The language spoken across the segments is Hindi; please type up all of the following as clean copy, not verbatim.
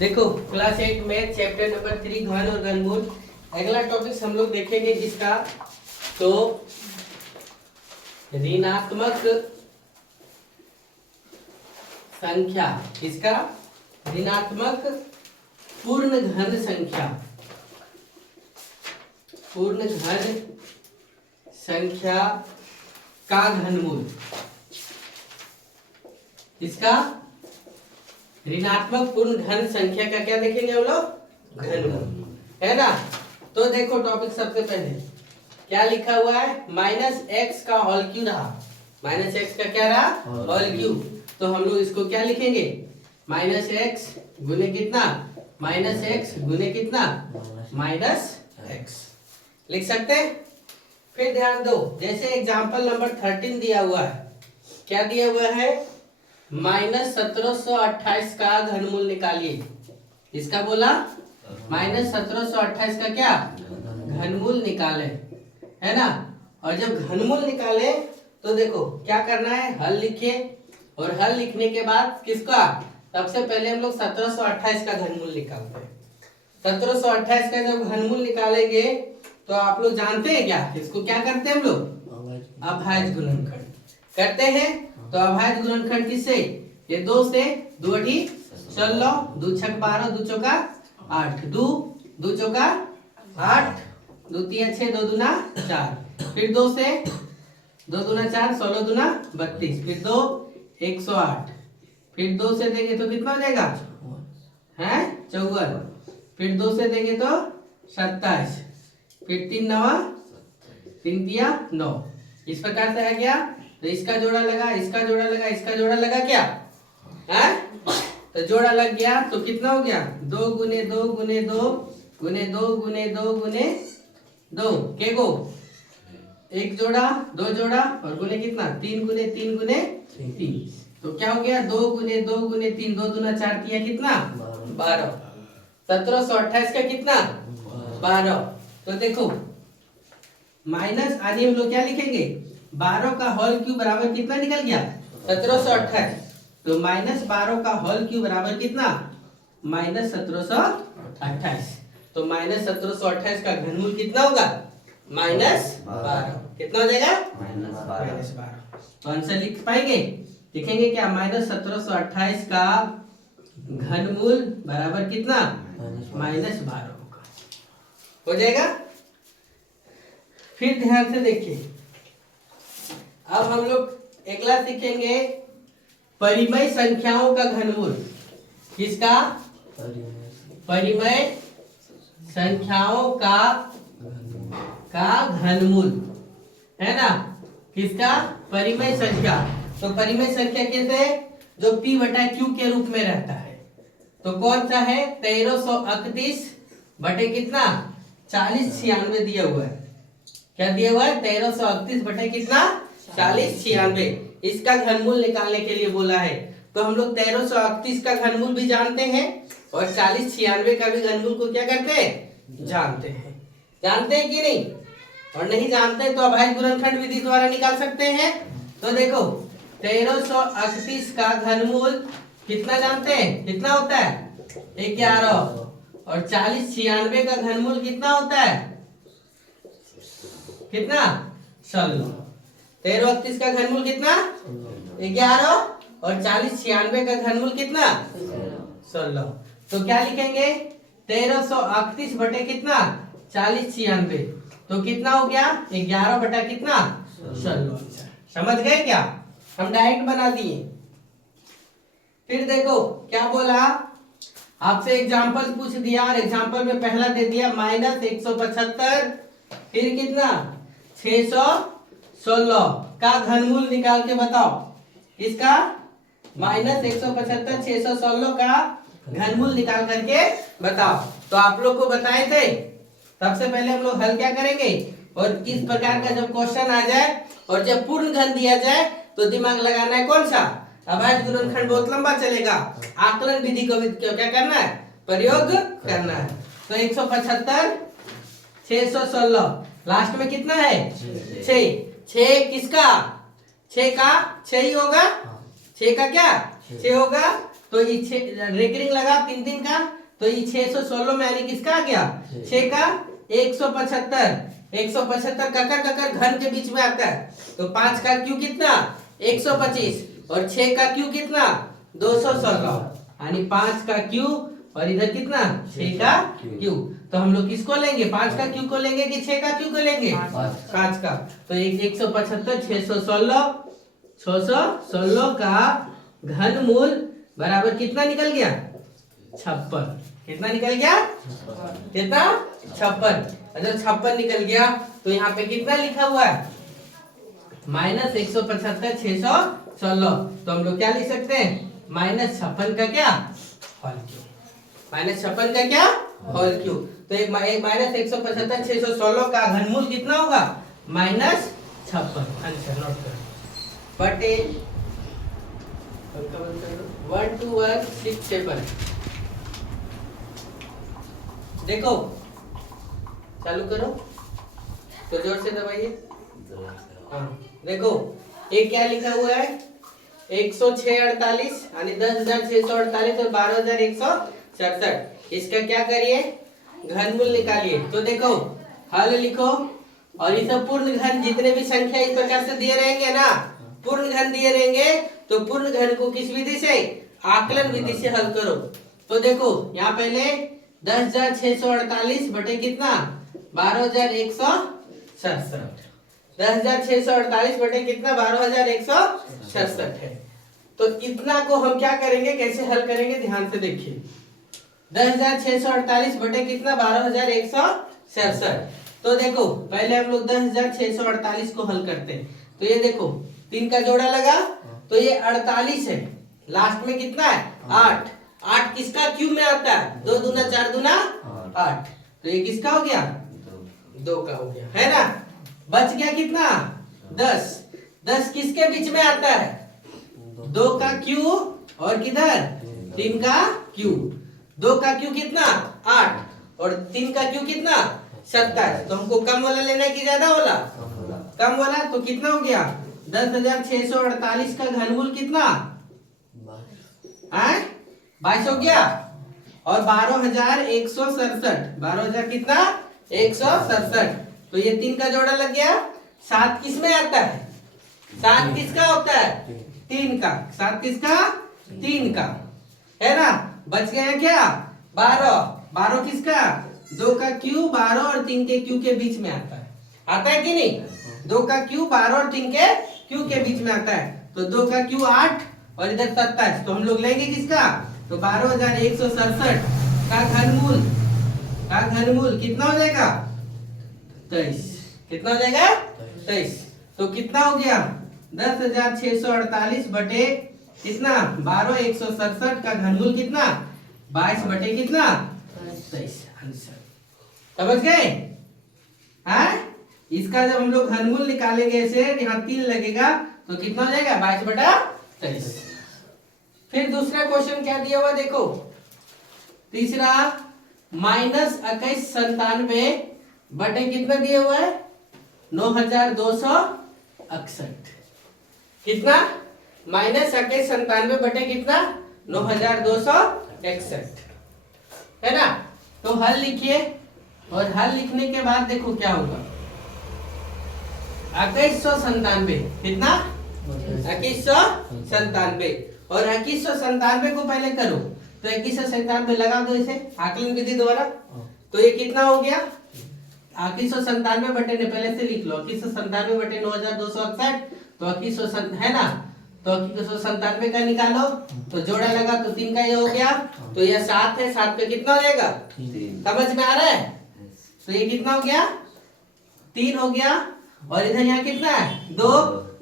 देखो क्लास 8 मैथ चैप्टर नंबर 3 घन और घनमूल। अगला टॉपिक हम लोग देखेंगे जिसका तो ऋणात्मक संख्या, इसका ऋणात्मक पूर्ण घन संख्या, पूर्ण घन संख्या का घनमूल, इसका ऋणात्मक पूर्ण घन संख्या का क्या देखेंगे हम लोग, घनमूल, है ना। तो देखो टॉपिक सबसे पहले क्या लिखा हुआ है, माइनस एक्स का होल क्यू रहा, माइनस एक्स का क्या रहा, होल क्यू। तो हम लोग इसको क्या लिखेंगे, माइनस एक्स गुने कितना, माइनस एक्स गुने कितना, माइनस एक्स लिख सकते हैं। फिर ध्यान दो, जैसे एग्जांपल नंबर 13 दिया हुआ है, क्या दिया हुआ है, माइनस 1728 का घनमूल निकालिए। इसका बोला माइनस 1728 का क्या घनमूल निकाले, है ना। और जब घनमूल निकाले तो देखो क्या करना है, हल लिखिए, और हल लिखने के बाद किसका, सबसे पहले हम लोग 1728 का घनमूल निकालते हैं। 1728 का जब घनमूल निकालेंगे तो आप लोग जानते हैं क्या, इसको क्या करते हैं हम लोग, अभाज्य गुणनखंड करते हैं। तो अभाज्य गुणनखंड किससे, ये 2 से, 2 अठी 16, 2 छक 12, 2 चौका 8, 2 चौका 8, 2 तिया 6, 2 दूना 4, फिर 2 से, 2 दूना 4, 16 दूना 32, फिर 2 108, फिर 2 से देंगे तो कितना हो जाएगा, है 54, फिर 2 से देंगे तो 27, फिर 3 नवा 3 तिया 9, इस प्रकार से आ गया। तो इसका जोड़ा लगा, इसका जोड़ा लगा, इसका जोड़ा लगा क्या है, तो जोड़ा लग गया तो कितना हो गया, 2 गुने 2 गुने 2 गुने 2 गुने 2 गुने 2 के गो, एक जोड़ा 2 जोड़ा और गुने कितना 3 गुने 3 गुने 3, तो क्या हो गया 2 गुने 2 गुने 3, 2 दूना 4 किया कितना 12, 1728 का कितना 12। तो देखो माइनस आगे हम लोग क्या लिखेंगे, 12 का होल क्यूब बराबर कितना निकल गया 1728, तो माइनस 12 का होल क्यूब बराबर कितना, माइनस 1728। तो माइनस 1728 का घनमूल कितना होगा, माइनस 12, कितना हो जाएगा माइनस 12। तो आंसर लिख पाएंगे, लिखेंगे क्या, माइनस 1728 का घनमूल बराबर कितना, माइनस 12 होगा, हो जाएगा। फिर ध्यान से देखिए, अब हम लोग अगला सीखेंगे परिमेय संख्याओं का घनमूल, किसका, परिमेय संख्याओं का घनमूल, है ना, किसका, परिमेय संख्या। तो परिमेय संख्या कैसे, जो p बटा q के रूप में रहता है, तो कौन सा है 1331 बटे कितना 4096 दिया हुआ है, क्या दिया हुआ है 1331 बटे कितना 4096, इसका घनमूल निकालने के लिए बोला है। तो हम लोग 1331 का घनमूल भी जानते हैं और 4096 का भी घनमूल को क्या करते हैं, जानते हैं, जानते हैं कि नहीं, और नहीं जानते तो अभाज्य गुणनखंड विधि द्वारा निकाल सकते हैं। तो देखो 1331 का घनमूल कितना जानते हैं, कितना होता है 11, और 4096 का घनमूल कितना होता है, कितना 16। 1331 का घनमूल कितना 11 और 4096 का घनमूल कितना 16। तो क्या लिखेंगे 1331 बटे कितना 4096, तो कितना हो गया 11 बटा कितना 16। समझ गए क्या, हम डायरेक्ट बना दिए। फिर देखो क्या बोला, आपसे एग्जांपल पूछ दिया और एग्जांपल में पहला दे दिया माइनस 175, फिर कितना 616 का घनमूल निकाल के बताओ, किसका माइनस 175 616 का घनमूल निकाल करके बताओ। तो आप लोग को बताए थे, सबसे पहले हम लोग हल क्या करेंगे, और इस प्रकार का जब क्वेश्चन आ जाए और जब पूर्ण घन दिया जाए तो दिमाग लगाना है कौन सा, अभाज्य गुणनखंड बहुत लंबा चलेगा, आकलन विधि को क्या करना है, प्रयोग करना है। तो 175 616 लास्ट में कितना है 6 किसका 6 का 6 ही होगा, 6 का क्या 6 होगा, तो ये रेकरिंग लगा 3 का, तो ये 616 में यानी किसका आ गया 6 का 175 ककर घन के बीच में आता है। तो 5 का क्यू कितना 125 और 6 का क्यू कितना 216 यानी 5 का क्यू और इधर कितना 6 का क्यू। तो हम लोग किसको लेंगे 5 का क्यू को लेंगे कि 6 का क्यू को लेंगे 5 का। तो 175 616 का घनमूल बराबर कितना निकल गया 56। कितना निकल गया कितना 56। अच्छा 56 निकल गया तो यहाँ पे कितना लिखा हुआ है -175 616। तो हम लोग क्या लिख सकते हैं -56 का क्या होल क्यूब। -56 का क्या होल क्यूब। तो एक -175 616 का घनमूल कितना होगा -56। आंसर नोट करो बटे 12167। देखो चालू करो तो जोर से दबाइए। हाँ देखो ये क्या लिखा हुआ है 10648 यानी 10,648 और 12,167। इसका क्या करिए घनमूल निकालिए। तो देखो हल लिखो और ये सब पूर्ण घन जितने भी संख्या इस प्रकार से दिए रहेंगे ना पूर्ण घन दिए रहेंगे तो पूर्ण घन को किस विधि से आकलन विधि से हल करो। तो देखो यहाँ पहले 10,648 बटे कितना 12,167। 10,648 बटे कितना 12,167 है। तो इतना को हम क्या करेंगे कैसे हल करेंगे ध्यान से देखिए। 10,648 बटे कितना 12,167। तो देखो पहले हम लोग 10,648 को हल करते हैं। तो ये देखो 3 का जोड़ा लगा तो ये 48 है। लास्ट में कितना है 8 किसका क्यूब में आता है 2 दूना 4 दूना 8। तो ये किसका हो गया 2 का हो गया है ना। बच गया कितना 10 किसके बीच में आता है 2 का क्यू और किधर 3 का क्यू। 2 का क्यू कितना 8 और 3 का क्यू कितना 27। तो हमको कम वाला लेना है कि ज्यादा वाला कम वाला। तो कितना हो गया 10,648 का घनमूल कितना 22 हो गया और 12,167 12,000 कितना 167। तो ये 3 का जोड़ा लग गया। 7 किस में आता है 7 किसका होता है 3 का। 7 किसका 3 का है ना। बच गया क्या 12 किसका 2 का क्यू 12 और 3 के क्यू के बीच में आता है कि नहीं। 2 का क्यू 12 और 3 के क्यू के बीच में आता है। तो 2 का क्यू 8 और इधर 27। तो हम लोग लेंगे किसका तो 12,167 का घनमूल कितना हो जाएगा 23। कितना हो जाएगा 23। तो कितना हो गया 10,648 बटे कितना 12,167 का घनमूल कितना 22 बटे कितना 23। आंसर समझ गए। इसका जब हम लोग घनमूल निकालेंगे ऐसे यहाँ 3 लगेगा तो कितना हो जाएगा 22 बटा 23। फिर दूसरा क्वेश्चन क्या दिया हुआ देखो। तीसरा -2197 बटे कितना दिया हुआ है 9,261। कितना -2197 बटे कितना 9,261 है ना। तो हल लिखिए और हल लिखने के बाद देखो क्या होगा 2197 कितना 2197 और 2197 को पहले करो। तो 2197 लगा दो इसे आकलन विधि द्वारा। तो ये कितना हो गया 2197 बटे ने पहले से लिख लो 2197 बटे 9,261। तो 21 है ना। तो 2197 का निकालो तो जोड़ा लगा तो 3 का ये हो गया। तो ये 7 है 7 पे कितना हो जाएगा समझ में आ रहा है। तो ये कितना हो गया 3 हो गया और इधर यहाँ कितना है 2।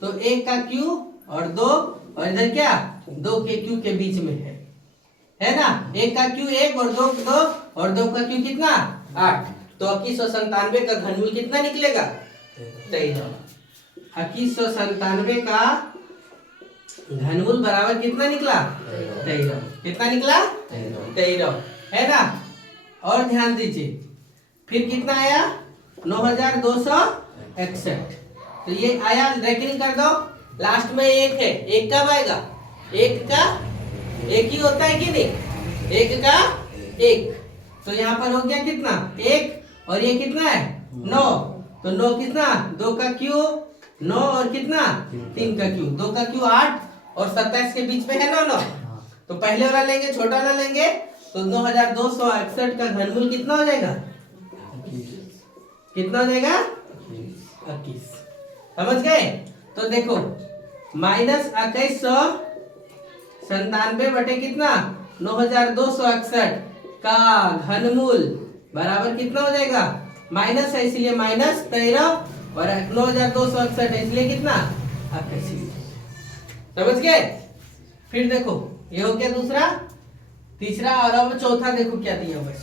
तो 1 का क्यू और 2 और इधर क्या 2 के क्यू के बीच में है ना। 1 का क्यू 1 और 2 और 2 का क्यू कितना 8। तो 2197 का घनमूल कितना निकलेगा 23। 2197 का घनमूल बराबर कितना निकला 23। कितना निकला 23 है ना। और ध्यान दीजिए फिर कितना आया 9,261। तो ये आया रेकरिंग कर दो। लास्ट में 1 है 1 कब आएगा 1 का एक ही होता है कि नहीं, एक का एक। तो यहाँ पर हो गया कितना, एक, और ये कितना है 9, तो 9 कितना, 2 का क्यू 9, और कितना 3 का क्यू, 2 का क्यू 8, और 27 के बीच में है ना 9। तो पहले वाला लेंगे, छोटा वाला लेंगे, तो 9261 का घनमूल कितना हो जाएगा, कितना हो जाएगा 21। समझ गए। तो देखो -2197 बटे कितना 9261 का घनमूल बराबर कितना हो जाएगा, माइनस है इसलिए -13, और 9261 है इसलिए कितना 21। समझ गए। फिर देखो ये हो गया दूसरा, तीसरा, और अब चौथा देखो क्या दिया हुआ है।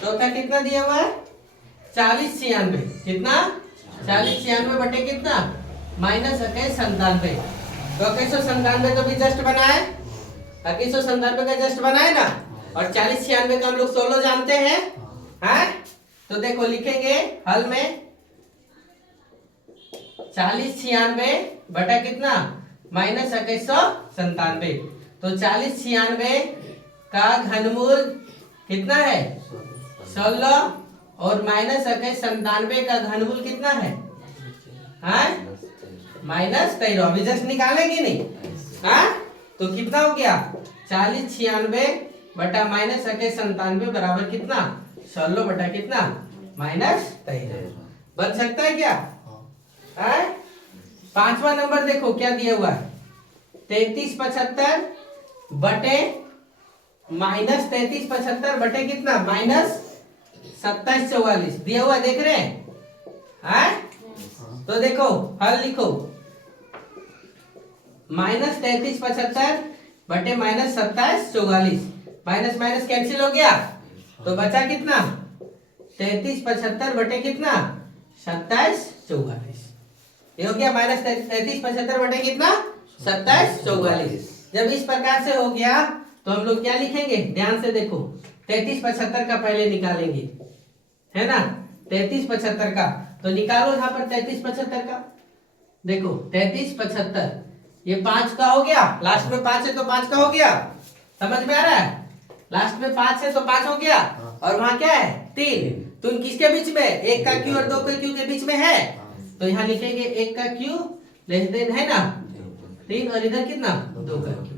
चौथा कितना दिया हुआ है 4096, कितना 4096 बटे कितना -2197। तो 2197 तो भी जस्ट बना है, 2197 का जस्ट बना है ना, और 4096 का हम लोग 16 जानते हैं, हैं? तो देखो लिखेंगे हल में 4096 बटा कितना -2197। तो 4096 का घनमूल कितना है 16, और -2197 का घनमूल कितना है, -13। अभी जस्ट निकालेंगे नहीं, हाँ? तो कितना हो गया 4096 बटा -2197 बराबर कितना 16 बटा कितना -13। बन सकता है क्या, है? पांचवा नंबर देखो क्या दिया हुआ है, 3375 बटे -3375 बटे कितना -2744 दिया हुआ, देख रहे हैं, हैं? तो देखो हल लिखो, -3375 बटे -2744, माइनस माइनस कैंसिल हो गया, तो बचा कितना 3375 बटे कितना 2744। ये हो गया -3375 बटे कितना 2744। जब इस प्रकार से हो गया तो हम लोग क्या लिखेंगे, ध्यान से देखो, 3375 का पहले निकालेंगे, है ना, 3375 का, तो निकालो यहाँ पर 3375 का। देखो 3375, ये 5 का हो गया, लास्ट में 5 है तो 5 का हो गया, समझ में आ रहा है, लास्ट में 5 है तो 5 हो गया, और वहां क्या है 3, तो किसके बीच में, 1 का क्यू और 2 का क्यू के बीच में है, तो यहाँ लिखेंगे 1 का क्यू लेस देन है ना 3, और इधर कितना 2 का क्यू।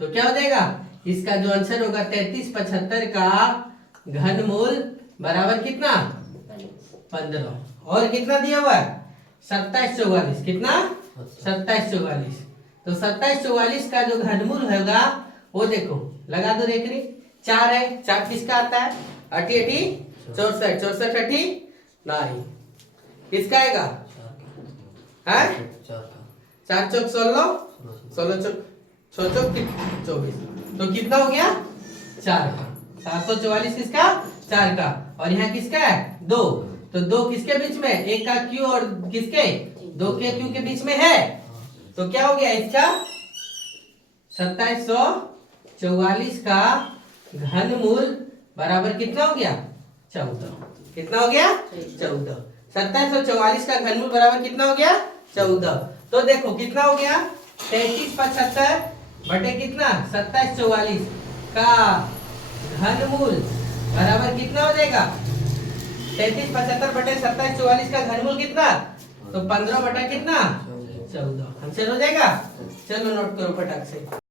तो क्या हो जाएगा, इसका जो आंसर होगा 3375 का घनमूल बराबर कितना 15, और कितना दिया हुआ है 2744, कितना 2744। तो 2744 का जो घनमूल होगा वो देखो, लगा दो रेखनी, 4 है, 4 किसका आता है 80 80 64 64 80 9, किसका आएगा, है 4 चौक 16 16 चौक 6 चौक 24, तो कितना हो गया 4 का, 744 किसका 4 का, और यहाँ किसका है 2, तो 2 किसके बीच में, 1 का क्यू और किसके 2 के क्यू के बीच में है, तो क्या हो गया इसका 2744 का घनमूल बराबर कितना हो गया 14, कितना हो गया 14। 2744 का घनमूल बराबर कितना हो गया 14। तो देखो कितना हो गया 3375 बटे कितना 2744 का घनमूल बराबर कितना हो जाएगा, 3375 बटे 2744 का घनमूल कितना, तो 15 बटा कितना 14 आंसर हो जाएगा। चलो नोट करो फटाक से।